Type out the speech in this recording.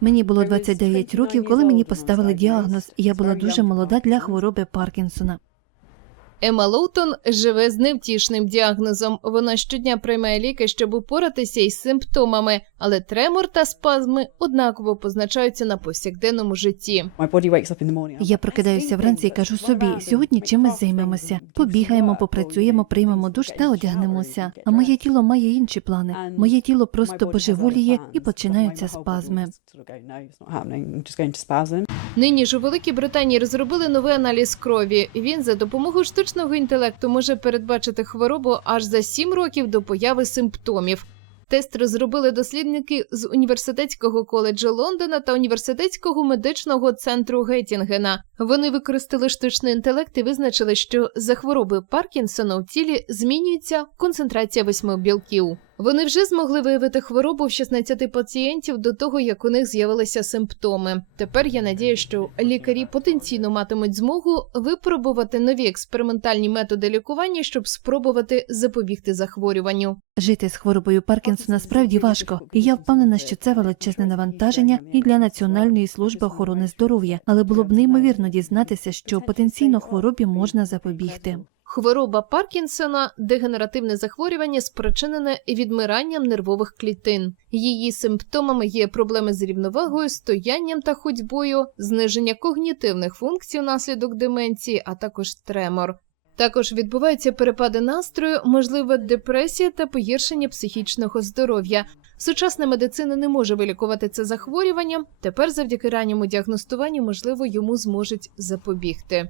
Мені було 29 років, коли мені поставили діагноз, я була дуже молода для хвороби Паркінсона. Ема Лоутон живе з невтішним діагнозом. Вона щодня приймає ліки, щоб упоратися із симптомами, але тремор та спазми однаково позначаються на повсякденному житті. Я прокидаюся вранці і кажу собі: сьогодні чимось займемося. Побігаємо, попрацюємо, приймемо душ та одягнемося. А моє тіло має інші плани. Моє тіло просто божеволіє і починаються спазми. Нині ж у Великій Британії розробили новий аналіз крові. Він за допомогою штучного інтелекту може передбачити хворобу аж за 7 років до появи симптомів. Тест розробили дослідники з університетського коледжу Лондона та університетського медичного центру Геттінгена. Вони використали штучний інтелект і визначили, що за хвороби Паркінсона в тілі змінюється концентрація восьми білків. Вони вже змогли виявити хворобу в 16 пацієнтів до того, як у них з'явилися симптоми. Тепер я надію, що лікарі потенційно матимуть змогу випробувати нові експериментальні методи лікування, щоб спробувати запобігти захворюванню. Жити з хворобою Паркінсона справді важко, і я впевнена, що це величезне навантаження і для Національної служби охорони здоров'я, але було б неймовірно дізнатися, що потенційно хворобі можна запобігти. Хвороба Паркінсона дегенеративне захворювання, спричинене відмиранням нервових клітин. Її симптомами є проблеми з рівновагою, стоянням та ходьбою, зниження когнітивних функцій внаслідок деменції, а також тремор. Також відбуваються перепади настрою, можлива депресія та погіршення психічного здоров'я. Сучасна медицина не може вилікувати це захворювання. Тепер, завдяки ранньому діагностуванню, можливо, йому зможуть запобігти.